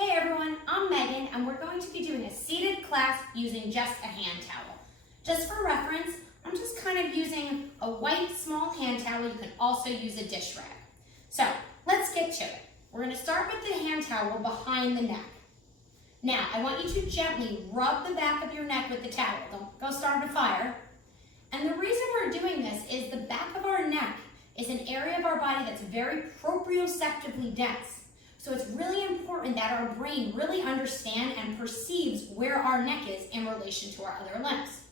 Hey everyone, I'm Megan and we're going to be doing a seated class using just a hand towel. Just for reference, I'm just kind of using a white small hand towel. You can also use a dish rag. So let's get to it. We're going to start with the hand towel behind the neck. Now I want you to gently rub the back of your neck with the towel. Don't go start a fire. And the reason we're doing this is the back of our neck is an area of our body that's very proprioceptively dense. So it's really important that our brain really understands and perceives where our neck is in relation to our other limbs.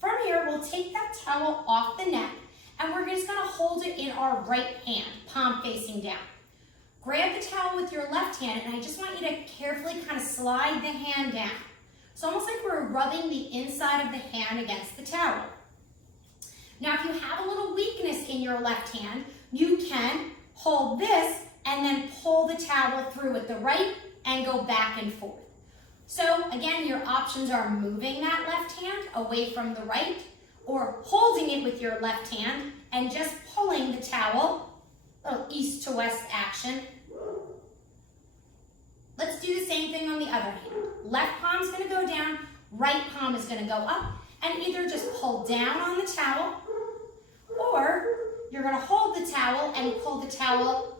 From here, we'll take that towel off the neck and we're just gonna hold it in our right hand, palm facing down. Grab the towel with your left hand and I just want you to carefully kind of slide the hand down. It's almost like we're rubbing the inside of the hand against the towel. Now, if you have a little weakness in your left hand, you can hold this and then pull the towel through with the right and go back and forth. So again, your options are moving that left hand away from the right or holding it with your left hand and just pulling the towel, a little east to west action. Let's do the same thing on the other hand. Left palm's gonna go down, right palm is gonna go up, and either just pull down on the towel or you're gonna hold the towel and pull the towel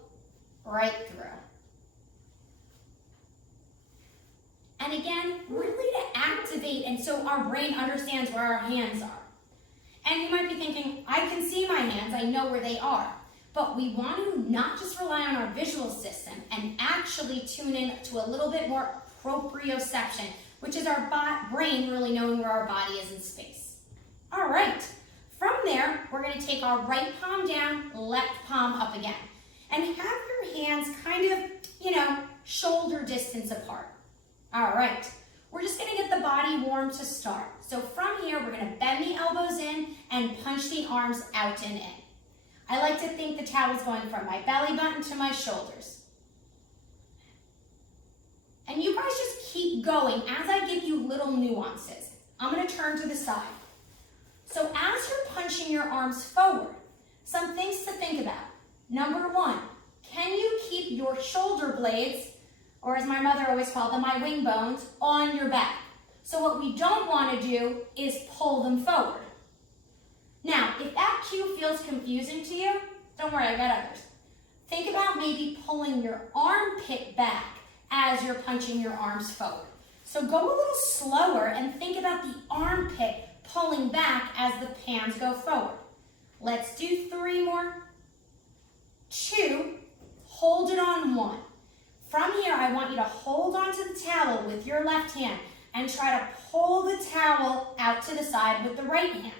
right through. And again, really to activate and so our brain understands where our hands are. And you might be thinking, I can see my hands, I know where they are. But we want to not just rely on our visual system and actually tune in to a little bit more proprioception, which is our brain really knowing where our body is in space. All right, from there, we're gonna take our right palm down, left palm up again. And have your hands kind of, shoulder distance apart. All right, we're just gonna get the body warm to start. So from here, we're gonna bend the elbows in and punch the arms out and in. I like to think the towel is going from my belly button to my shoulders. And you guys just keep going as I give you little nuances. I'm gonna turn to the side. So as you're punching your arms forward, some things to think about. Number one, can you keep your shoulder blades, or as my mother always called them, my wing bones, on your back? So what we don't want to do is pull them forward. Now, if that cue feels confusing to you, don't worry, I got others. Think about maybe pulling your armpit back as you're punching your arms forward. So go a little slower and think about the armpit pulling back as the hands go forward. Let's do 3 more. 2, hold it on 1. From here, I want you to hold onto the towel with your left hand and try to pull the towel out to the side with the right hand.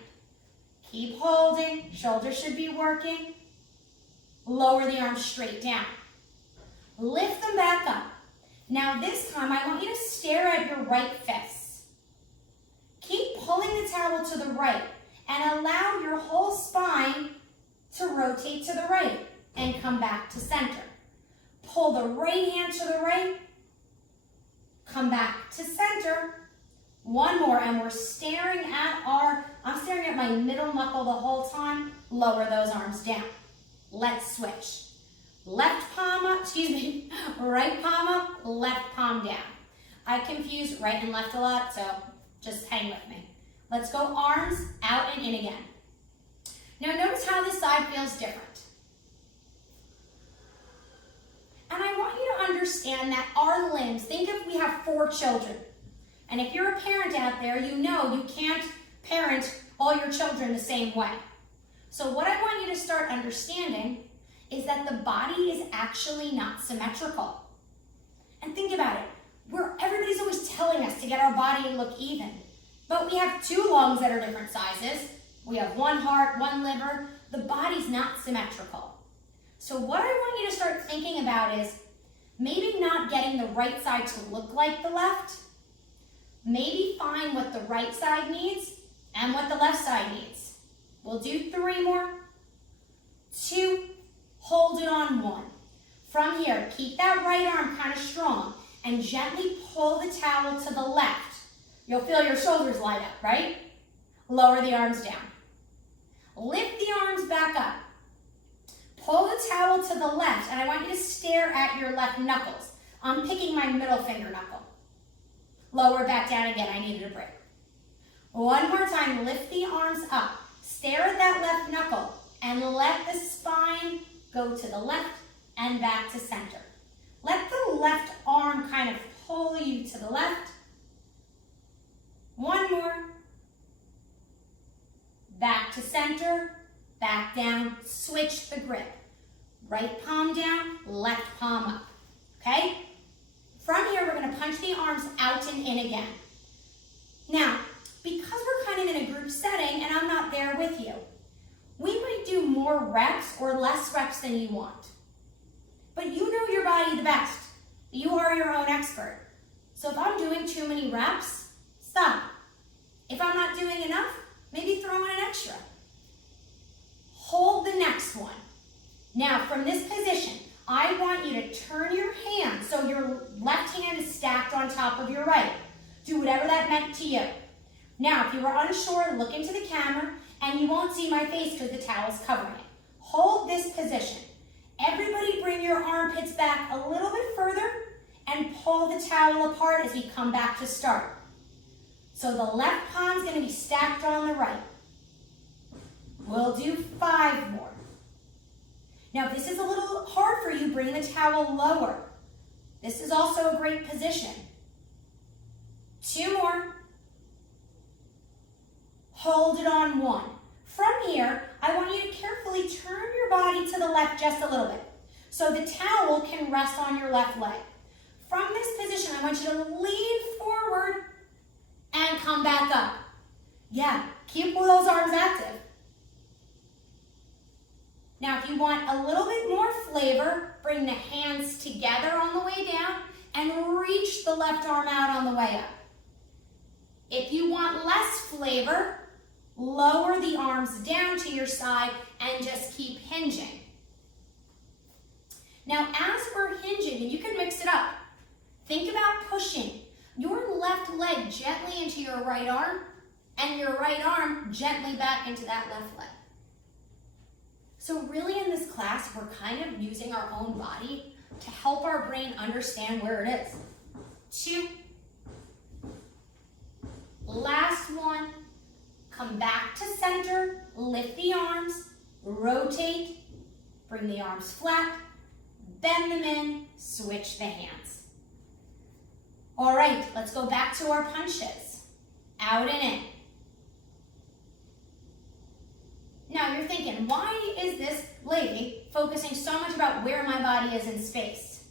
Keep holding, shoulders should be working. Lower the arms straight down. Lift them back up. Now this time, I want you to stare at your right fist. Keep pulling the towel to the right and allow your whole spine to rotate to the right and come back to center. Pull the right hand to the right, come back to center. 1 more, and we're staring at I'm staring at my middle knuckle the whole time. Lower those arms down. Let's switch. Left palm up, right palm up, left palm down. I confuse right and left a lot, so just hang with me. Let's go arms out and in again. Now notice how this side feels different. And I want you to understand that our limbs, think if we have 4 children. And if you're a parent out there, you know you can't parent all your children the same way. So what I want you to start understanding is that the body is actually not symmetrical. And think about it. Everybody's always telling us to get our body to look even. But we have 2 lungs that are different sizes. We have 1 heart, 1 liver. The body's not symmetrical. So what I want you to start thinking about is maybe not getting the right side to look like the left. Maybe find what the right side needs and what the left side needs. We'll do 3 more. 2, hold it on 1. From here, keep that right arm kind of strong and gently pull the towel to the left. You'll feel your shoulders light up, right? Lower the arms down. Lift the arms back up. Pull the towel to the left, and I want you to stare at your left knuckles. I'm picking my middle finger knuckle. Lower back down again, I needed a break. One more time, lift the arms up. Stare at that left knuckle and let the spine go to the left and back to center. Let the left arm kind of pull you to the left. One more. Back to center, back down, switch the grip. Right palm down, left palm up, okay? From here, we're gonna punch the arms out and in again. Now, because we're kind of in a group setting and I'm not there with you, we might do more reps or less reps than you want. But you know your body the best. You are your own expert. So if I'm doing too many reps, stop. If I'm not doing enough, maybe throw in an extra. Hold the next one. Now, from this position, I want you to turn your hand so your left hand is stacked on top of your right. Do whatever that meant to you. Now, if you were unsure, look into the camera and you won't see my face because the towel's covering it. Hold this position. Everybody bring your armpits back a little bit further and pull the towel apart as we come back to start. So the left palm's gonna be stacked on the right. We'll do 5 more. Now, if this is a little hard for you, bring the towel lower. This is also a great position. 2 more. Hold it on 1. From here, I want you to carefully turn your body to the left just a little bit so the towel can rest on your left leg. From this position, I want you to lean forward and come back up. Yeah, keep those arms active. Now, if you want a little bit more flavor, bring the hands together on the way down and reach the left arm out on the way up. If you want less flavor, lower the arms down to your side and just keep hinging. Now, as we're hinging, and you can mix it up, think about pushing your left leg gently into your right arm and your right arm gently back into that left leg. So really in this class, we're kind of using our own body to help our brain understand where it is. 2. Last one. Come back to center, lift the arms, rotate, bring the arms flat, bend them in, switch the hands. All right, let's go back to our punches. Out and in. Now you're thinking, why is this lady focusing so much about where my body is in space?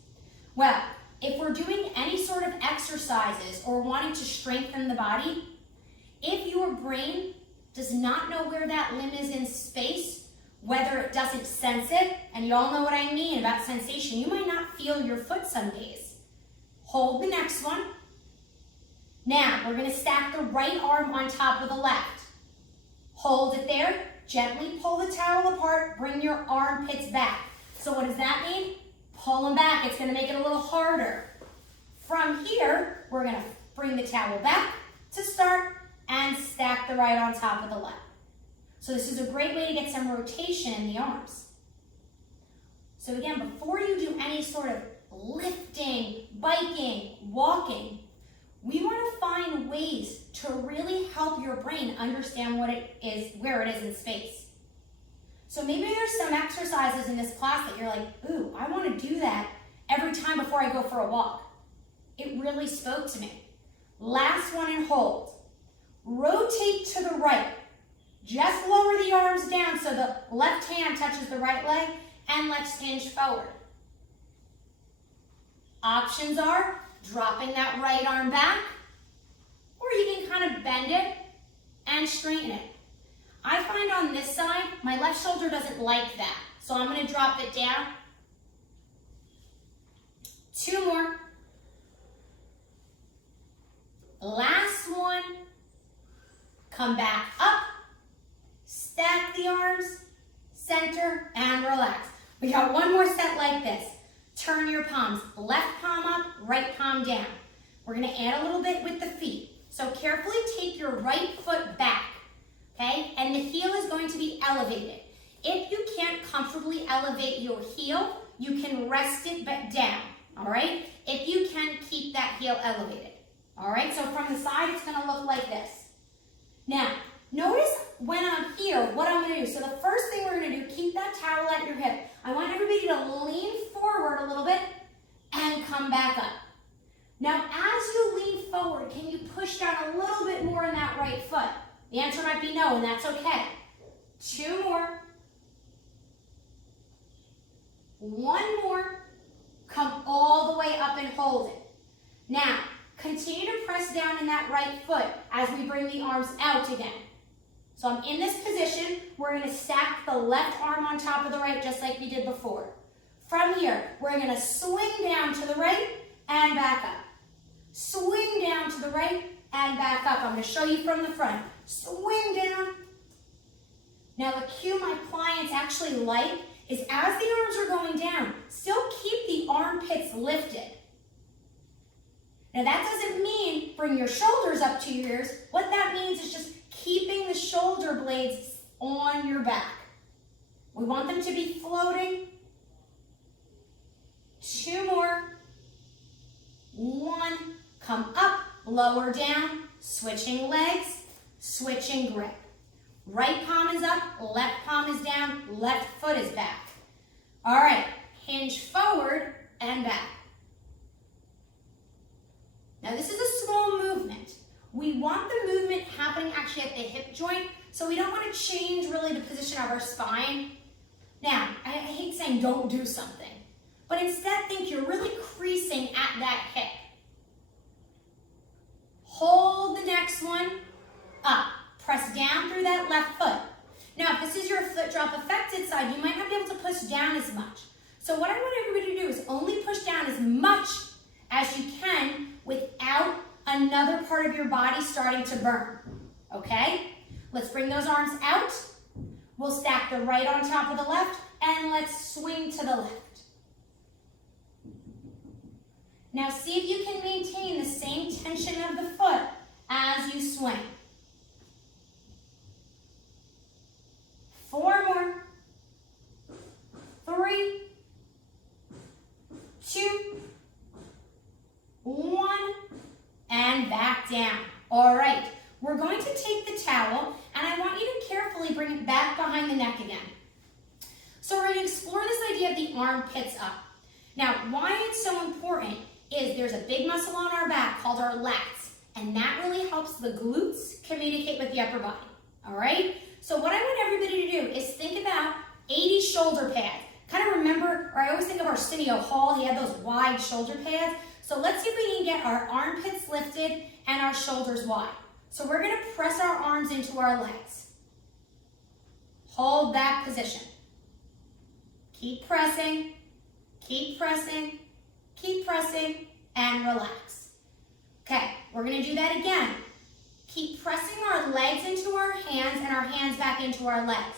Well, if we're doing any sort of exercises or wanting to strengthen the body, if your brain does not know where that limb is in space, whether it doesn't sense it, and you all know what I mean about sensation, you might not feel your foot some days. Hold the next one. Now, we're gonna stack the right arm on top of the left. Hold it there. Gently pull the towel apart, bring your armpits back. So what does that mean? Pull them back. It's gonna make it a little harder. From here, we're gonna bring the towel back to start and stack the right on top of the left. So this is a great way to get some rotation in the arms. So again, before you do any sort of lifting, biking, walking, we want to find ways to really help your brain understand what it is, where it is in space. So maybe there's some exercises in this class that you're like, ooh, I want to do that every time before I go for a walk. It really spoke to me. Last one and hold. Rotate to the right. Just lower the arms down so the left hand touches the right leg, and let's hinge forward. Options are dropping that right arm back, or you can kind of bend it and straighten it. I find on this side, my left shoulder doesn't like that, so I'm going to drop it down. 2 more. Last one. Come back up, stack the arms, center, and relax. We got one more set like this. Turn your palms, left palm up, right palm down. We're gonna add a little bit with the feet. So carefully take your right foot back, okay? And the heel is going to be elevated. If you can't comfortably elevate your heel, you can rest it down, all right? If you can, keep that heel elevated. All right, so from the side, it's gonna look like this. Now, notice when I'm here, what I'm gonna do. So the first thing we're gonna do, keep that towel at your hip. I want everybody to lean forward a little bit and come back up. Now, as you lean forward, can you push down a little bit more in that right foot? The answer might be no, and that's okay. 2 more. 1 more. Come all the way up and hold it. Now, continue to press down in that right foot as we bring the arms out again. So I'm in this position. We're going to stack the left arm on top of the right just like we did before. From here, we're going to swing down to the right and back up. Swing down to the right and back up. I'm going to show you from the front. Swing down. Now the cue my clients actually like is as the arms are going down, still keep the armpits lifted. Now that doesn't mean bring your shoulders up to your ears. What that means is just keeping the shoulder blades on your back. We want them to be floating. 2 more. 1. Come up, lower down, switching legs, switching grip. Right palm is up, left palm is down, left foot is back. All right, hinge forward and back. Now this is a small movement. We want the movement happening actually at the hip joint, so we don't want to change really the position of our spine. Now, I hate saying don't do something, but instead think you're really creasing at that hip. Hold the next one up. Press down through that left foot. Now, if this is your foot drop affected side, you might not be able to push down as much. So what I want everybody to do is only push down as much as you can without another part of your body starting to burn, okay? Let's bring those arms out. We'll stack the right on top of the left, and let's swing to the left. Now see if you can maintain the same tension of the foot as you swing. 4 more. 3, 2, 1, and back down. All right, we're going to take the towel, and I want you to carefully bring it back behind the neck again. So we're going to explore this idea of the armpits up. Now, why it's so important is there's a big muscle on our back called our lats, and that really helps the glutes communicate with the upper body, all right? So what I want everybody to do is think about 80 shoulder pads. Kind of remember, or I always think of Arsenio Hall, he had those wide shoulder pads. So let's see if we can get our armpits lifted and our shoulders wide. So we're gonna press our arms into our legs. Hold that position. Keep pressing, keep pressing, keep pressing, and relax. Okay, we're gonna do that again. Keep pressing our legs into our hands and our hands back into our legs.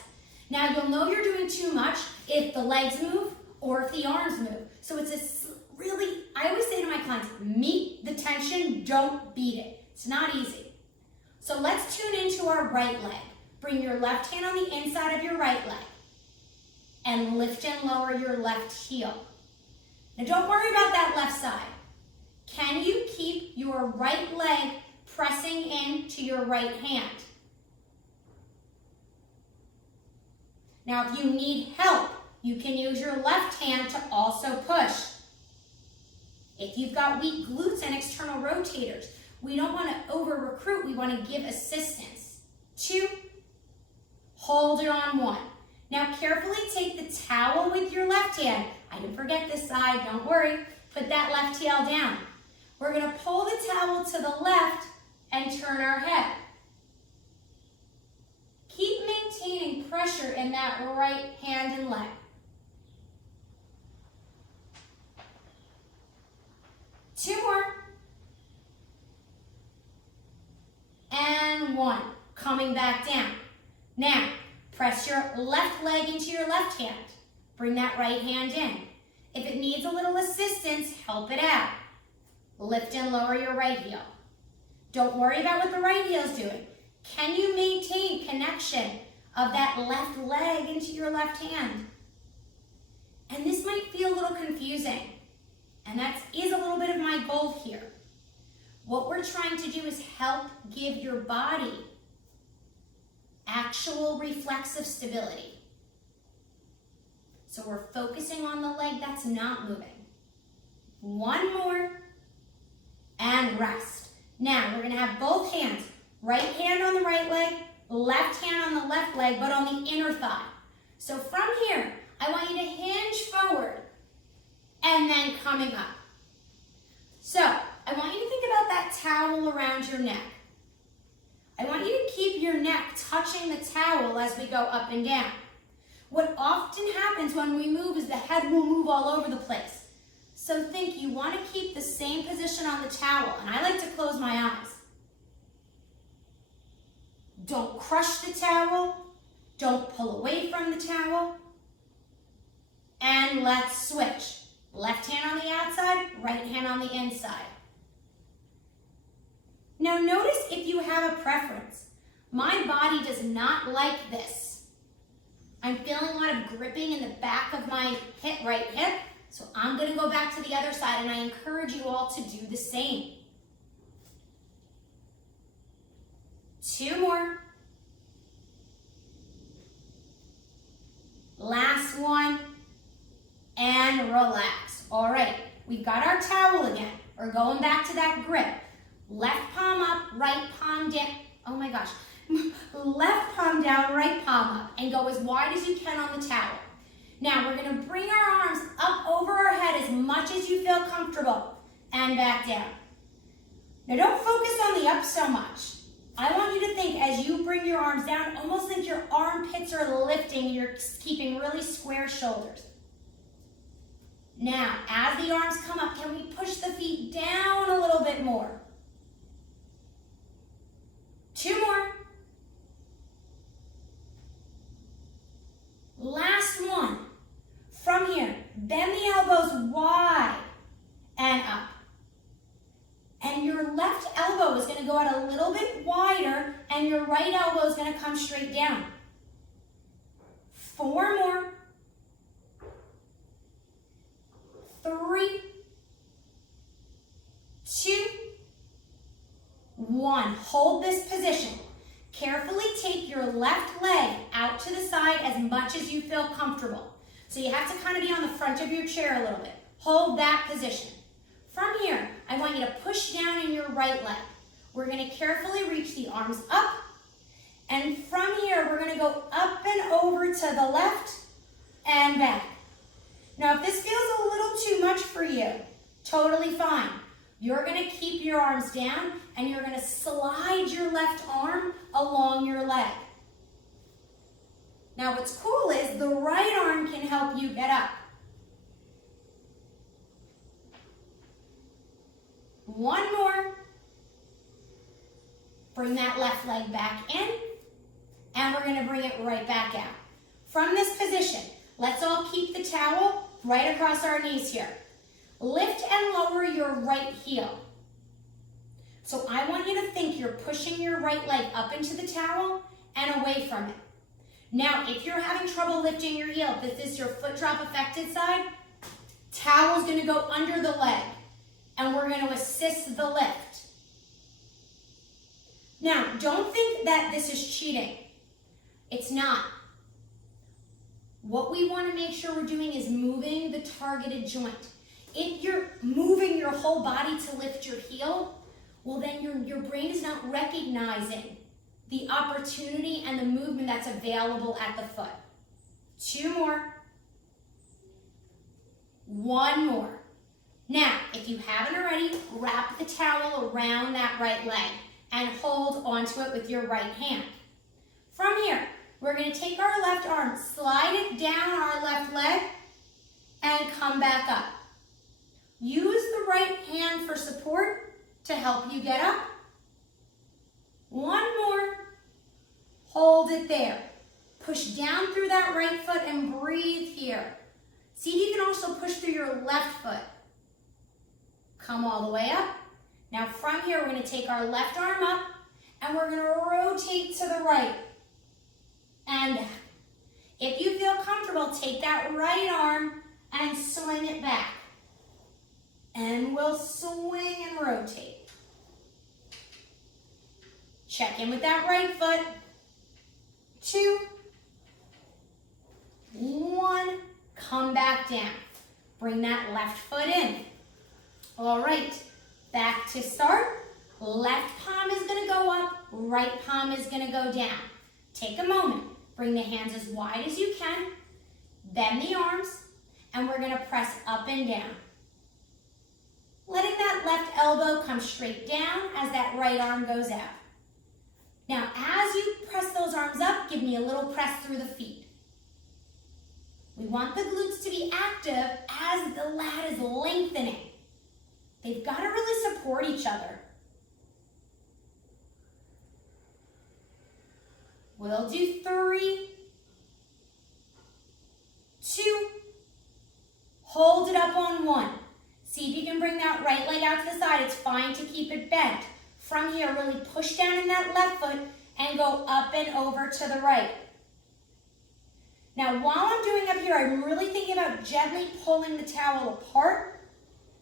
Now you'll know you're doing too much if the legs move or if the arms move. So it's really, I always say to my clients, meet the tension, don't beat it. It's not easy. So let's tune into our right leg. Bring your left hand on the inside of your right leg and lift and lower your left heel. Now don't worry about that left side. Can you keep your right leg pressing into your right hand? Now, if you need help, you can use your left hand to also push. If you've got weak glutes and external rotators, we don't want to over-recruit, we want to give assistance. 2, hold it on 1. Now, carefully take the towel with your left hand. I didn't forget this side, don't worry. Put that left heel down. We're going to pull the towel to the left and turn our head. Keep maintaining pressure in that right hand and leg. 2 more. And 1. Coming back down. Now, press your left leg into your left hand. Bring that right hand in. If it needs a little assistance, help it out. Lift and lower your right heel. Don't worry about what the right heel is doing. Can you maintain connection of that left leg into your left hand? And this might feel a little confusing. And that is a little bit of my goal here. What we're trying to do is help give your body actual reflexive stability. So we're focusing on the leg that's not moving. One more, and rest. Now we're gonna have both hands, right hand on the right leg, left hand on the left leg, but on the inner thigh. So from here, I want you to hinge forward and then coming up. So I want you to think about that towel around your neck. I want you to keep your neck touching the towel as we go up and down. What often happens when we move is the head will move all over the place. So think you want to keep the same position on the towel, and I like to close my eyes. Don't crush the towel. Don't pull away from the towel. And let's switch. Left hand on the outside, right hand on the inside. Now notice if you have a preference. My body does not like this. I'm feeling a lot of gripping in the back of my right hip, so I'm going to go back to the other side, and I encourage you all to do the same. 2 more. Last one, and relax. All right, we've got our towel again. We're going back to that grip. Left palm up, right palm down. Oh my gosh. Left palm down, right palm up, and go as wide as you can on the towel. Now we're gonna bring our arms up over our head as much as you feel comfortable, and back down. Now don't focus on the up so much. I want you to think as you bring your arms down, almost like your armpits are lifting, you're keeping really square shoulders. Now, as the arms come up, can we push the feet down a little bit more? 2 more. Last one. From here, bend the elbows wide and up. And your left elbow is going to go out a little bit wider, and your right elbow is going to come straight down. 4 more. 3, 2, 1. Hold this position. Carefully take your left leg out to the side as much as you feel comfortable. So you have to kind of be on the front of your chair a little bit. Hold that position. From here, I want you to push down in your right leg. We're going to carefully reach the arms up. And from here, we're going to go up and over to the left and back. Now, if this feels a little too much for you, totally fine. You're going to keep your arms down, and you're going to slide your left arm along your leg. Now, what's cool is the right arm can help you get up. 1 more. Bring that left leg back in, and we're going to bring it right back out. From this position, let's all keep the towel right across our knees here. Lift and lower your right heel. So I want you to think you're pushing your right leg up into the towel and away from it. Now, if you're having trouble lifting your heel, if this is your foot drop affected side, towel's going to go under the leg, and we're going to assist the lift. Now, don't think that this is cheating. It's not. What we want to make sure we're doing is moving the targeted joint. If you're moving your whole body to lift your heel, well then your brain is not recognizing the opportunity and the movement that's available at the foot. 2 more. 1 more. Now, if you haven't already, wrap the towel around that right leg and hold onto it with your right hand. From here, we're going to take our left arm, slide it down our left leg, and come back up. Use the right hand for support to help you get up. 1 more. Hold it there. Push down through that right foot and breathe here. See if you can also push through your left foot. Come all the way up. Now from here, we're going to take our left arm up, and we're going to rotate to the right. And if you feel comfortable, take that right arm and swing it back. And we'll swing and rotate. Check in with that right foot. 2, 1, come back down. Bring that left foot in. All right, back to start. Left palm is gonna go up, right palm is gonna go down. Take a moment, bring the hands as wide as you can, bend the arms, and we're gonna press up and down. Letting that left elbow come straight down as that right arm goes out. Now, as you press those arms up, give me a little press through the feet. We want the glutes to be active as the lat is lengthening. They've got to really support each other. We'll do 3, 2, hold it up on 1. See if you can bring that right leg out to the side. It's fine to keep it bent. From here, really push down in that left foot and go up and over to the right. Now, while I'm doing up here, I'm really thinking about gently pulling the towel apart.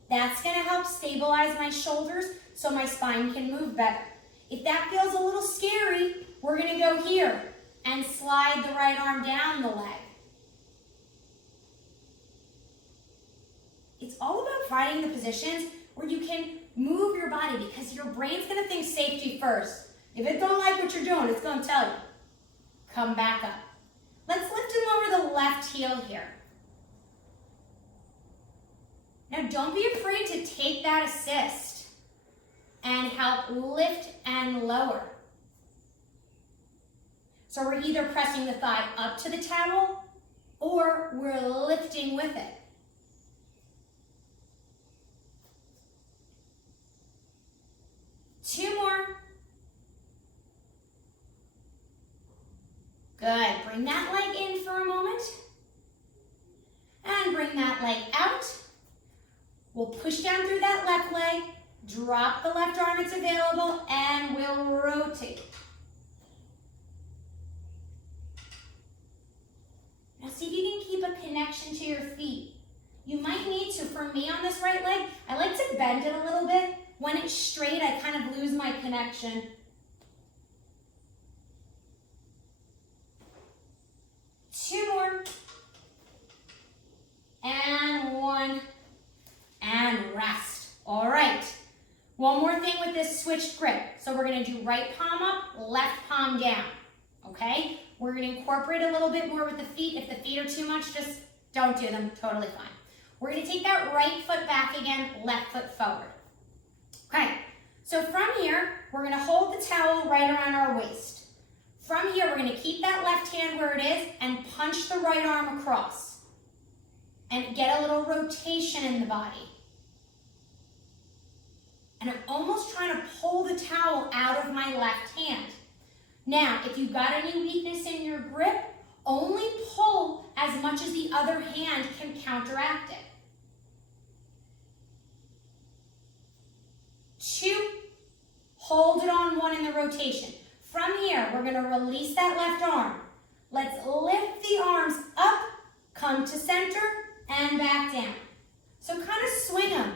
That's going to help stabilize my shoulders so my spine can move better. If that feels a little scary, we're going to go here and slide the right arm down the leg. It's all about finding the positions where you can move your body because your brain's going to think safety first. If it don't like what you're doing, it's going to tell you. Come back up. Let's lift and lower the left heel here. Now don't be afraid to take that assist and help lift and lower. So we're either pressing the thigh up to the towel or we're lifting with it. Two more. Good. Bring that leg in for a moment. And bring that leg out. We'll push down through that left leg, drop the left arm, it's available, and we'll rotate. Now see if you can keep a connection to your feet. You might need to. For me on this right leg, I like to bend it a little bit. When it's straight, I kind of lose my connection. Two more. And 1. And rest. All right. One more thing with this switched grip. So we're going to do right palm up, left palm down. Okay? We're going to incorporate a little bit more with the feet. If the feet are too much, just don't do them. Totally fine. We're going to take that right foot back again, left foot forward. Okay. So from here, we're going to hold the towel right around our waist. From here, we're going to keep that left hand where it is and punch the right arm across. And get a little rotation in the body. And I'm almost trying to pull the towel out of my left hand. Now, if you've got any weakness in your grip, only pull as much as the other hand can counteract it. 2, hold it on 1 in the rotation. From here, we're going to release that left arm. Let's lift the arms up, come to center, and back down. So kind of swing them.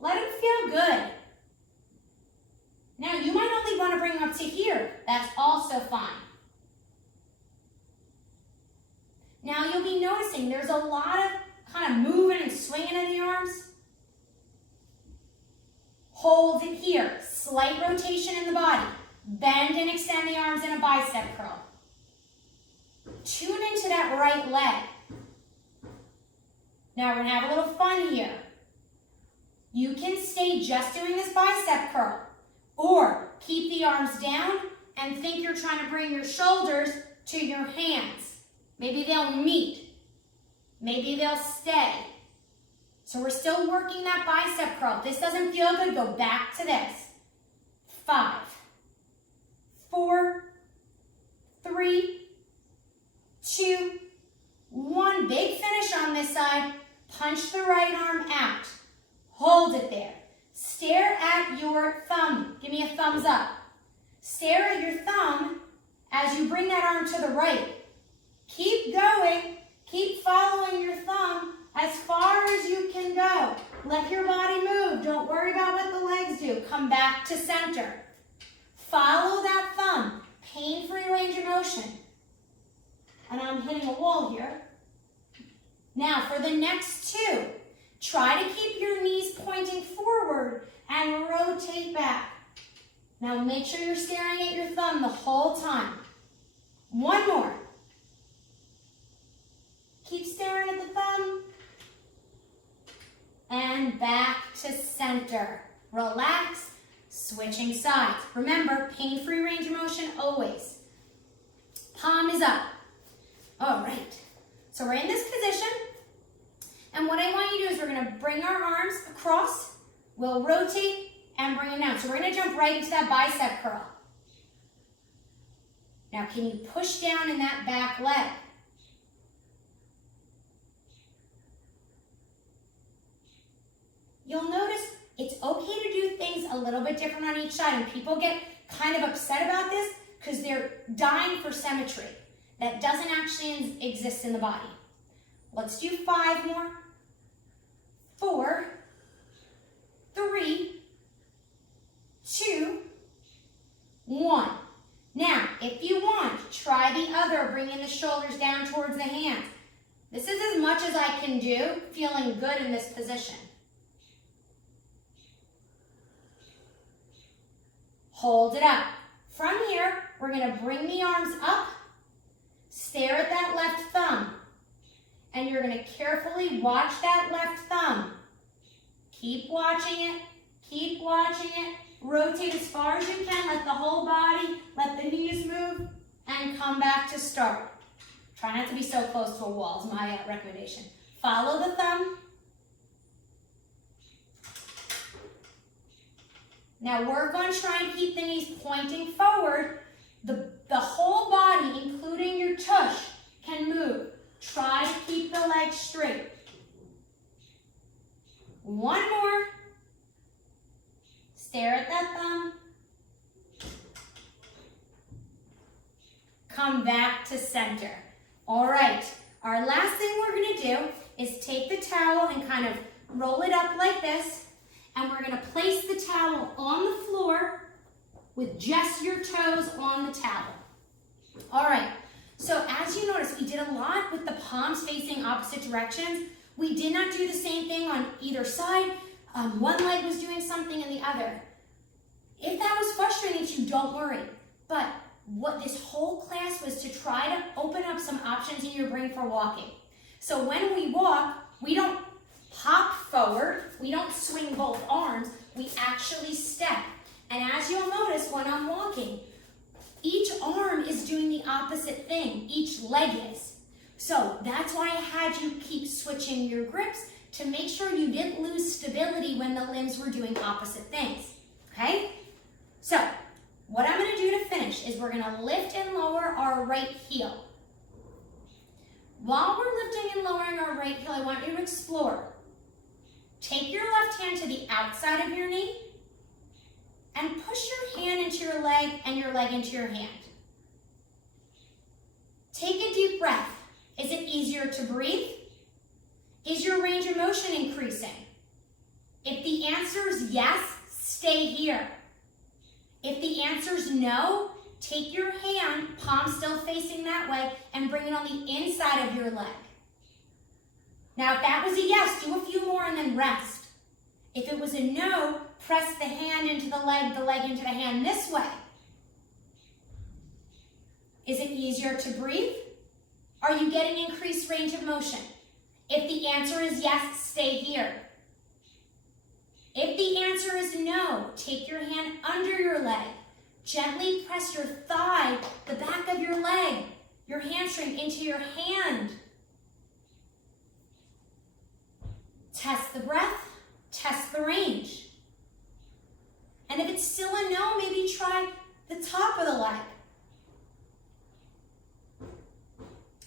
Let them feel good. Now, you might only want to bring them up to here. That's also fine. Now, you'll be noticing there's a lot of kind of moving and swinging of the arms. Hold it here. Slight rotation in the body. Bend and extend the arms in a bicep curl. Tune into that right leg. Now we're going to have a little fun here. You can stay just doing this bicep curl or keep the arms down and think you're trying to bring your shoulders to your hands. Maybe they'll meet. Maybe they'll stay. So we're still working that bicep curl. If this doesn't feel good, go back to this. 5, 4, 3, 2, 1. Big finish on this side. Punch the right arm out. Hold it there. Stare at your thumb. Give me a thumbs up. Stare at your thumb as you bring that arm to the right. Keep going. Keep following your thumb as far as you can go. Let come back to center. Follow that thumb, pain-free range of motion. And I'm hitting a wall here. Now for the next two, try to keep your knees pointing forward and rotate back. Now make sure you're staring at your thumb the whole time. One more. Keep staring at the thumb. And back to center. Relax, switching sides. Remember, pain-free range of motion always. Palm is up. All right, so we're in this position. And what I want you to do is we're gonna bring our arms across. We'll rotate and bring them down. So we're gonna jump right into that bicep curl. Now, can you push down in that back leg? You'll notice it's okay to do things a little bit different on each side, and people get kind of upset about this because they're dying for symmetry. That doesn't actually exist in the body. Let's do 5 more. 4, 3, 2, 1. Now, if you want, try the other, bringing the shoulders down towards the hands. This is as much as I can do, feeling good in this position. Hold it up. From here, we're going to bring the arms up, stare at that left thumb, and you're going to carefully watch that left thumb. Keep watching it, keep watching it. Rotate as far as you can, let the whole body, let the knees move, and come back to start. Try not to be so close to a wall is my recommendation. Follow the thumb. Now work on trying to keep the knees pointing forward. The whole body, including your tush, can move. Try to keep the legs straight. One more. Stare at that thumb. Come back to center. All right, our last thing we're gonna do is take the towel and kind of roll it up like this, and we're gonna place the towel on the floor with just your toes on the towel. All right, so as you notice, we did a lot with the palms facing opposite directions. We did not do the same thing on either side. One leg was doing something and the other. If that was frustrating to you, don't worry. But what this whole class was to try to open up some options in your brain for walking. So when we walk, we don't hop forward, we don't swing both arms, we actually step. And as you'll notice when I'm walking, each arm is doing the opposite thing, each leg is. So that's why I had you keep switching your grips to make sure you didn't lose stability when the limbs were doing opposite things, okay? So what I'm gonna do to finish is we're gonna lift and lower our right heel. While we're lifting and lowering our right heel, I want you to explore. Take your left hand to the outside of your knee and push your hand into your leg and your leg into your hand. Take a deep breath. Is it easier to breathe? Is your range of motion increasing? If the answer is yes, stay here. If the answer is no, take your hand, palm still facing that way, and bring it on the inside of your leg. Now, if that was a yes, do a few more and then rest. If it was a no, press the hand into the leg into the hand this way. Is it easier to breathe? Are you getting increased range of motion? If the answer is yes, stay here. If the answer is no, take your hand under your leg. Gently press your thigh, the back of your leg, your hamstring into your hand. Test the breath, test the range. And if it's still a no, maybe try the top of the leg.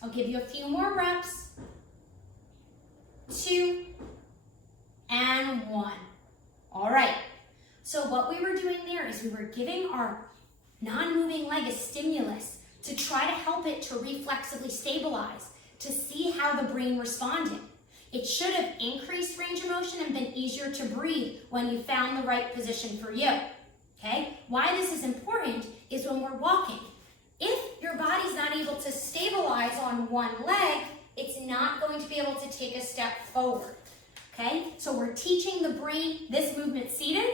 I'll give you a few more reps. 2 and 1. All right, so what we were doing there is we were giving our non-moving leg a stimulus to try to help it to reflexively stabilize, to see how the brain responded. It should have increased range of motion and been easier to breathe when you found the right position for you. Okay? Why this is important is when we're walking. If your body's not able to stabilize on one leg, it's not going to be able to take a step forward. Okay? So we're teaching the brain this movement seated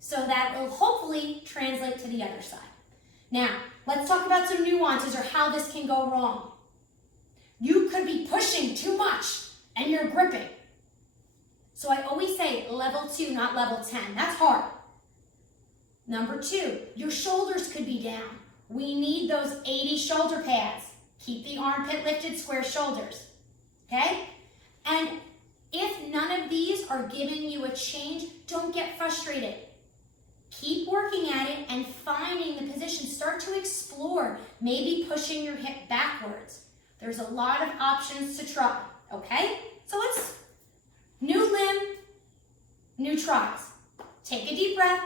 so that will hopefully translate to the other side. Now, let's talk about some nuances or how this can go wrong. You could be pushing too much and you're gripping. So I always say level 2, not level 10. That's hard. Number 2, your shoulders could be down. We need those 80 shoulder pads. Keep the armpit lifted, square shoulders. Okay? And if none of these are giving you a change, don't get frustrated. Keep working at it and finding the position. Start to explore, maybe pushing your hip backwards. There's a lot of options to try, okay? So new limb, new tries. Take a deep breath.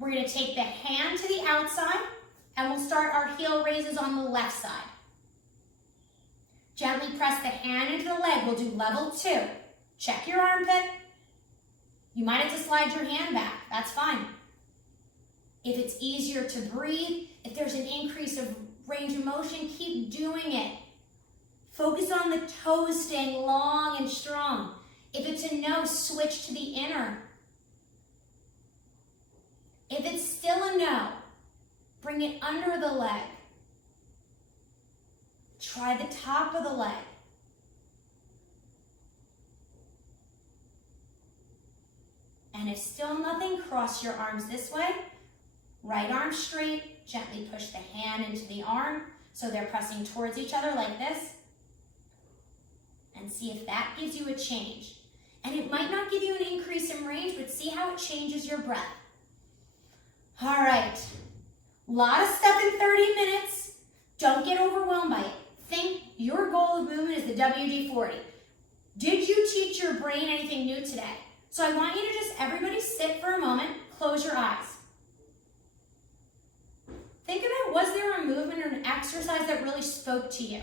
We're gonna take the hand to the outside and we'll start our heel raises on the left side. Gently press the hand into the leg. We'll do level 2. Check your armpit. You might have to slide your hand back. That's fine. If it's easier to breathe, if there's an increase of range of motion, keep doing it. Focus on the toes staying long and strong. If it's a no, switch to the inner. If it's still a no, bring it under the leg. Try the top of the leg. And if still nothing, cross your arms this way. Right arm straight. Gently push the hand into the arm so they're pressing towards each other like this. And see if that gives you a change. And it might not give you an increase in range, but see how it changes your breath. All right. A lot of stuff in 30 minutes. Don't get overwhelmed by it. Think your goal of movement is the WD-40. Did you teach your brain anything new today? So I want you to just, everybody sit for a moment, close your eyes. Think about, was there a movement or an exercise that really spoke to you?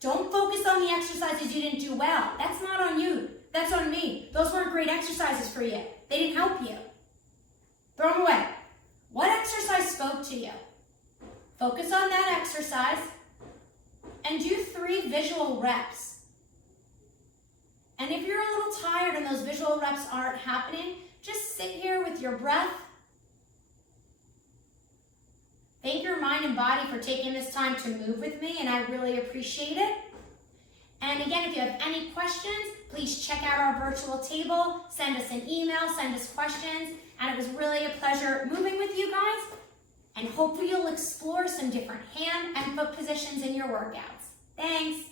Don't focus on the exercises you didn't do well. That's not on you. That's on me. Those weren't great exercises for you. They didn't help you. Throw them away. What exercise spoke to you? Focus on that exercise and do 3 visual reps. And if you're a little tired and those visual reps aren't happening, just sit here with your breath. Thank your mind and body for taking this time to move with me, and I really appreciate it. And again, if you have any questions, please check out our virtual table, send us an email, send us questions, and it was really a pleasure moving with you guys, and hopefully you'll explore some different hand and foot positions in your workouts. Thanks.